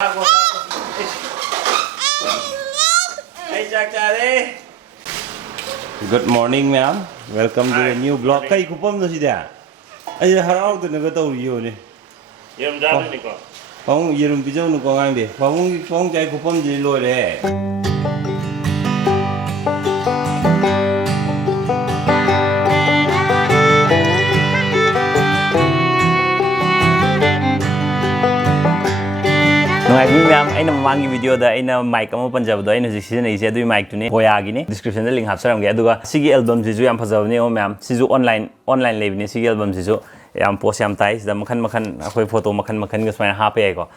Hey, good morning, ma'am. Welcome to the new vlog. Kay kupam na si dia. Ay haraw to nagataw yo ni. Yerum jadu ni ko. Pong yerum pijaw no ko ngang de. Pong kay kupam di lo de. Ngai mi ma'am aina mamangi video da aina mic ama panjab da aina season ai se dui mic tu ne boya gi ne description da link hap saram ge aduga sigi album ji ju yam phajab ne o ma'am si ju online lebi ne sigi album ji ju yam post yam tai da makhan akhoi photo makhan ga smaina ha pe ai ko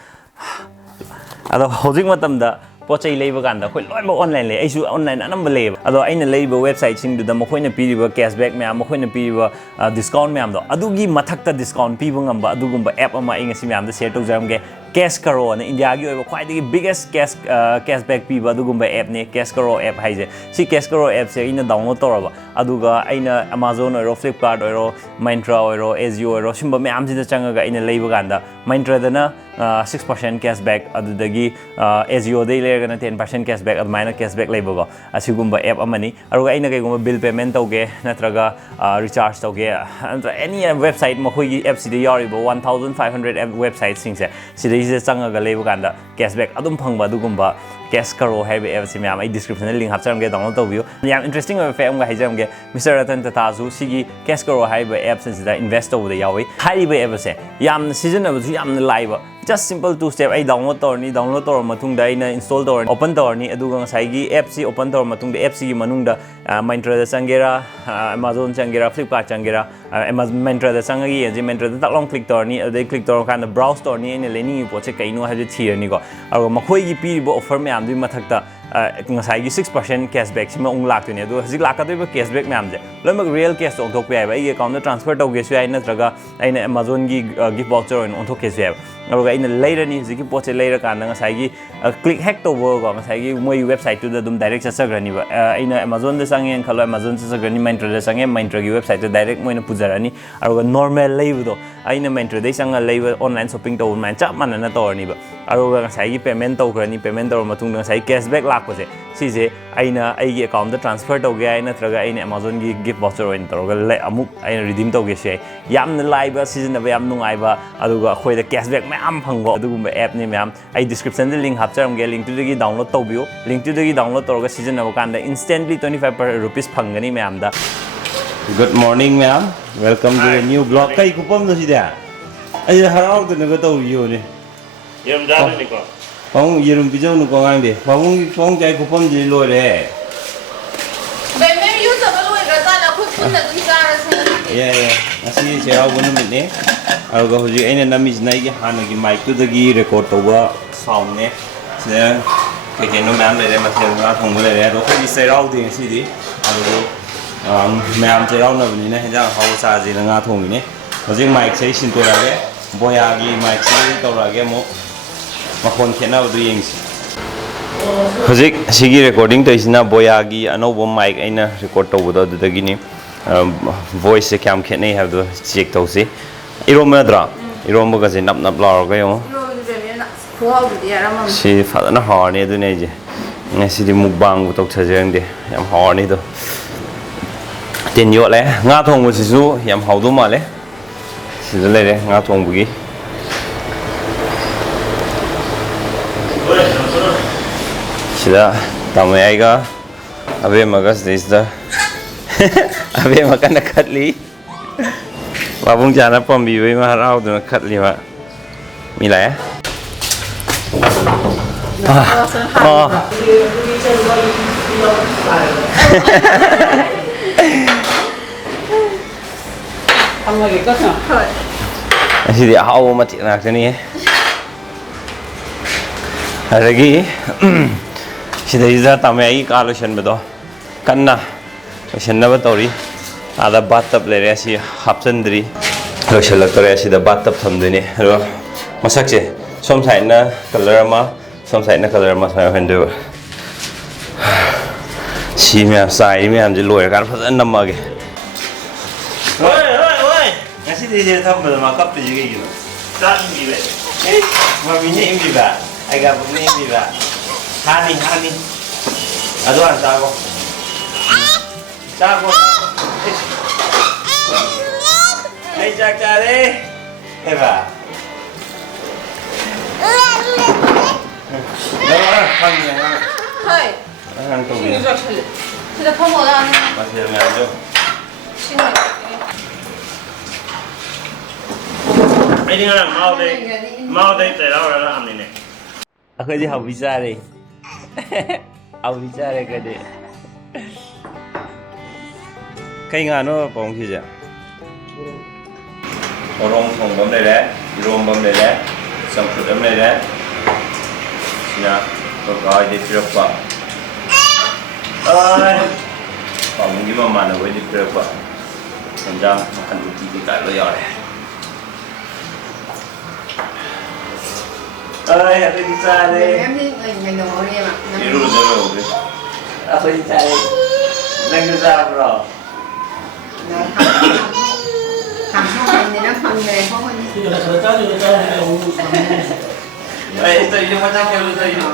ado hojik matam da pochai leiba ganda khoi loi ba online le aisu online anam ba leiba ado aina leiba website sing du da makhoina piriba cashback ma'am makhoina piriba discount ma'am do adugi mathakta discount pi bangam ba adugumba app ama ai ngasi ma'am da share to jaram ge Cash Karo na India gi oiba khwai digi biggest cashback pi ba dugumba app ne Cash Karo app haije si Cash Karo app se ina download toraba aduga aina Amazon or Flipkart or Myntra or Azio or simba ma'am si da changaga ina leiba ganda Myntra da na 6% cashback adudagi Azio dei lerga na 10% cashback admaina cashback leiba go asigumba app amani aruga aina kai gumba bill payment tauge natraga recharge tauge any website makhoi gi app si da yariba 1500 app website sing se si is a leiba ganda cashback adum phangba dugumba Cash Karo have app ma'am I description link hap charam ge download to view yam interesting of fa am ga hijam ge Mr. Ratan Tata su sigi Cash Karo have app since da invest over the yawi haiba app se yam season of yam live just simple two step I download tor matung da ina install tor open tor ni aduga ngasai gi app si open tor matung da app si manung da Myntra da changera Amazon changera Flipkart changera Amazon Myntra da changi ji Myntra da tak long click tor ni adai click tor kan da browse tor ni ina leni po che kaino ha je thir ni ko aru makhoi gi pi bo offer me am du mathakta ngasai gi 6% cashback sima ung lak tu ne du hajik lak ka du cashback me am je loimak real cash ong thok pe ai ba I account da transfer to ge su ai natraga aina Amazon gi gift voucher on thok ke su ai aruga ina later ni hajik po che later kan ngasai gi click hack to wo go ngasai gi moi website tu da dum direct cha sagrani ba aina Amazon da sangen khalo Amazon cha sagrani Myntra da sangen Myntra gi website da direct moina pujarani aruga normal live do aina Myntra dai sanga live online shopping to man cha manana to ni ba aruga ngasai gi payment to grani payment to matung ngasai cashback lak ko se si je aina ai gi account da transfer to ge aina traga aina Amazon gi gift voucher oin to ga le amuk aina redeem to ge se yam na live season ba yam nungai ba aduga khoi da cashback ma'am phangbo adugumba app ni ma'am ai description da link hap charam ge link to gi download to biu link to gi download to ga season ba kan da instantly 25 rupees phangani ma'am da Good morning ma'am welcome to the new vlog kai kupam no si da ai harau to naga to yo ni Yerum jadu ni ko. Pong yerum pijaw no ko ngang de pong kay kupam di lo de Abemma use ba lo ga ta na khut khun na dun kara sa yeah asi Cheiraoba Numit ne aruga hoji aina namis nai gi hana gi mic tu da gi record to ba sound ne se ke no ma'am le ma thel na thong le ro ko gi Cheiraoba de si di aruga ma'am Cheiraoba na ni ne ja hau sa ji na nga thong ni hoji mic sei sin to ra ge boya gi mic sei to ra ge mo makhon khena du yeng si Hojik sigi recording to isina boya gi anobo mic aina record to bu da da gi ni voice se kyam khene have do check to si irom na dra irom ga je nap la ga yo si fa na ha ne du ne je ne si di mukbang bu tok cha jeng de yam ha ni do tin yo le nga thong bu si su yam hau du ma le si le le nga thong bu gi Sida tamay ay ka Abemma ka sida Abemma ka nakatli Babung jana pambiwi maharaw do nakatli ma Mila ya Sidi ahaw mati nak ni Lagi Sida iza tamai kalushan bedo kanna shanna batori ada bathtub le re si hapsandri loshal tore si da bathtub thamdini ro masak che som side na color ma som side na color ma sa hendo si me sai me am je loy kan phasan namma ge oi ngasi de je tham ba ma kap ji ge gi Sa mi be. ma mi ne im bi ba Agak begini bila. Hani. Aduan sago. Sago. Hey cak cari. Heba. Dah, kami yang. Hai. Ang tu ni. Sudah kamu dah. Masih dengan tu. Sini. Ini kan mau deh terlalu orang ambil ni. Aku je hau bicara. Hau bicara ke dia. Kau ingat no pong sih je. Orang bom đây đấy, rom bom đây đấy, xong phút âm đây đấy. Nha, tôi gọi đi trước qua. Ơi, phòng cái mà nó với đi trước qua. Thành ra makan roti di kat lo ya. Ơi, aku dicari. Em đi người nấu đi mà. Biru dulu. Aku dicari. Nang bisa bro. Thằng không thì nó phần này không có gì. Itu macam itu itu.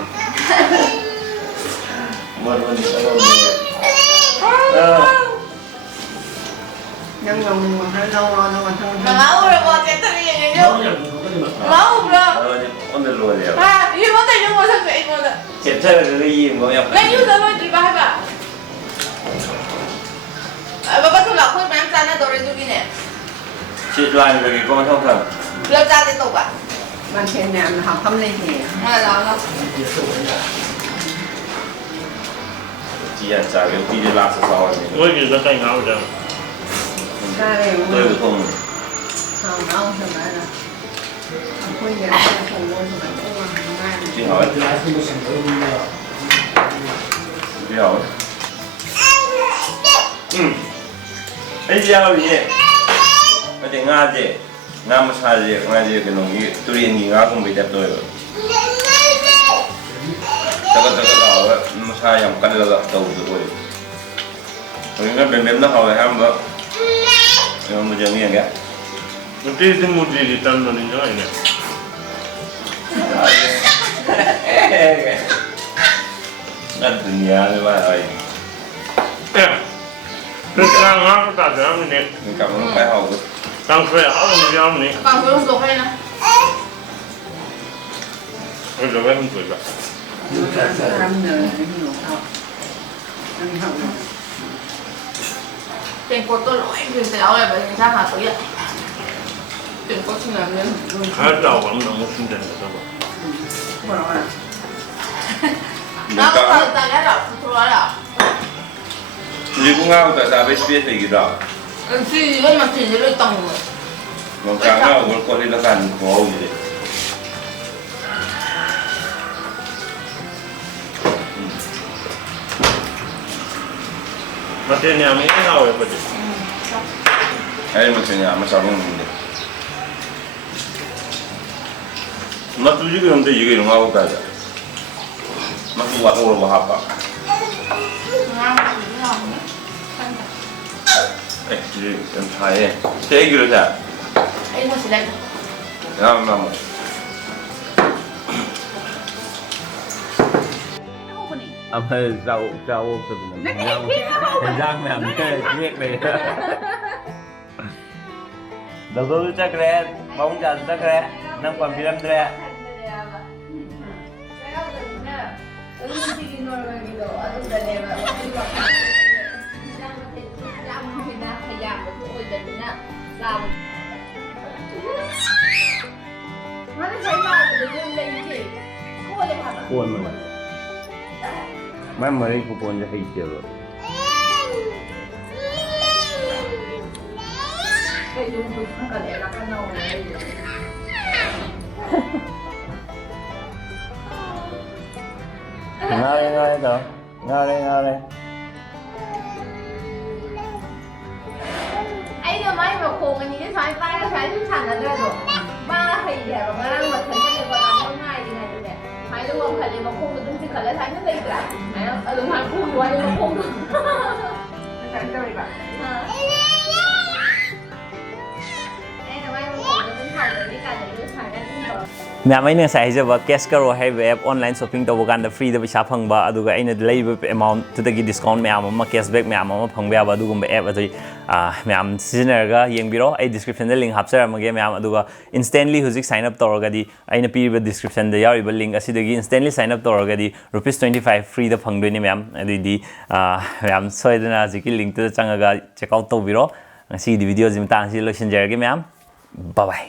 Baru ni. Nhưng mà hơi lâu rồi mà thằng lâu rồi mà cái tự nhiên như lâu rồi. O늘 lo dia. À, yêu có thể mua thật vậy mà. Chết chơi cái gì mà em. Lấy yêu rồi chị ba ba. Baba thu lọc hơi bán ra nó đồ rồi tôi đi nè. Chị đoàn về cái con thông thường. Lâu ra tiếp tục à? Bạn trên nhà mình học thăm lên thì Là đó. Chị ăn sao cái tí là sao sao này. Tôi nghĩ là cái ngáo rồi. ra đây Tôi không. không đâu thì phải là bây giờ không mua thì phải mua hàng Chị hỏi. Chị hỏi. Ấy sao vậy? Cái gì ngã gì? Ngã mà sao gì? Ngã gì cái nông nghiệp tôi đi ngã không bị đẹp tôi rồi. Chắc là nó sai yang kan là tàu rồi. Rồi cái bên nó hỏi ham vợ. Nhưng mà giờ nghe kìa. Một tí thì một gì thì tân rồi nên nói này. Ăn từ nhà thôi mà ơi. Cái càng ngáo cái cái ăn này. Mình cảm ơn cái hậu. Càng phải áo mình ăn này. Còn cái đồ hay nè. Rồi rồi em tuổi vậy. năm giờ nhiều học ăn học Tiền của tôi lỗi tiền téo này bởi vì sao hả tôi ạ? Tiền của tôi làm nên. Hai đầu vẫn nó sinh tiền được không? bỏ là Nó có phải tại cái đó tôi nói là. Chị cũng ngao tại sao biết biết gì đó. Thì cái mặt thì nó tổng rồi. Một cái ngao một con đi nó gần khổ gì đấy. Mà tiền nhà mình nào rồi vậy? Hay mà chuyện nhà mà sao không được. Mà tôi chỉ cần cái gì cái ngao cái đó. Mà tôi bắt đầu vào học à. Ngon thì ngon nhé. Ê, chị em thấy ấy. Thế cái gì vậy? Em mua xí lạnh. Ngon. Ông hơi rau từ mình thời gian mày làm cái việc này đầu tư chắc ra bóng trần chắc ra năm còn phim ra cuốn mà mấy cái cuốn cho hay chưa rồi cái dùng tôi không cần để là cái nồi này ngao đây rồi ngao đây Ấy nó mấy mà khổ mà nhìn cái xoay tay nó xoay chút thẳng là ra rồi. Ba thì để mà đang mà thấy cái điều làm hôm nay thì này nè. Mấy đúng không? Phải mà khung mà tôi chỉ cần lấy thái nó đi cả. Ở đường hàng khung rồi nhưng mà khung. cái cho đi bạn Đây là mấy mà khổ mà tôi thẳng rồi đi ꯀꯥꯟꯗꯗꯤ ꯁꯨꯃꯥꯏꯅ ꯑꯗꯨꯝ ꯇꯧꯔ ꯃꯌꯥꯝ ꯑꯩꯅ ꯉꯁꯥꯏ ꯍꯥꯏꯖꯕ case ꯀꯔꯣ ꯍꯥꯏꯕ ꯑꯦꯞ ꯑꯣꯟꯂꯥꯏꯟ ꯁꯣꯄꯤꯡ ꯇꯧꯕ ꯀꯥꯟꯗ ꯐ꯭ꯔꯤꯗ ꯄꯩꯁꯥ ꯐꯪꯕ ꯑꯗꯨꯒ ꯑꯩꯅ ꯂꯩꯔꯤꯕ ꯑꯦꯃꯥꯎꯟꯇꯨꯗꯒꯤ ꯗꯤꯁꯀꯥꯎꯟ ꯃꯌꯥꯝ ꯑꯃ ꯀꯦꯁꯕꯦꯛ ꯃꯌꯥꯝ ꯑꯃ ꯐꯪꯕ ꯌꯥꯕ ꯑꯗꯨꯒꯨꯝꯕ ꯑꯦꯞ ꯑꯗꯨ ꯃꯌꯥꯝ ꯁꯤꯖꯤꯟꯅꯔꯒ ꯌꯦꯡꯕꯤꯔꯣ ꯑꯩ ꯗꯤꯁꯀ꯭ꯔꯤꯞꯁꯟꯗ ꯂꯤꯡ ꯍꯥꯞꯆꯔꯝꯃꯒꯦ ꯃꯌꯥꯝ ꯑꯗꯨꯒ ꯏꯟꯁꯇꯦꯟꯠꯂꯤ ꯍꯧꯖꯤꯛ ꯁꯥꯏꯟ ꯑꯞ ꯇꯧꯔꯒꯗꯤ ꯑꯩꯅ ꯄꯤꯔꯤꯕ ꯗꯤꯁꯀ꯭ꯔꯤꯞꯁꯟꯗ ꯌꯥꯎꯔꯤꯕ ꯂꯤꯡ ꯑꯁꯤꯗꯒꯤ ꯏꯟꯁꯇꯦꯟꯠꯂꯤ ꯁꯥꯏꯟ ꯑꯞ ꯇꯧꯔꯒꯗꯤ ₹25 ꯐ꯭ꯔꯤꯗ ꯐꯪꯗꯣꯏꯅꯤ ꯃꯌꯥꯝ ꯑꯗꯨꯏꯗꯤ ꯃꯌꯥꯝ ꯁꯣꯏꯗꯅ ꯍꯧꯖꯤꯛꯀꯤ ꯂꯤꯡꯛꯇꯨꯗ ꯆꯪꯉꯒ ꯆꯦꯛ ꯑꯥꯎꯠ ꯇꯧꯕꯤꯔꯣ ꯉꯁꯤꯒꯤ ꯚꯤꯗꯤꯑꯣꯁꯤ ꯃꯇꯥꯡꯁꯤ ꯂꯣꯏꯁꯤꯟꯖꯔꯒꯦ ꯃꯌꯥꯝ ꯕꯥꯏ ꯕꯥꯏ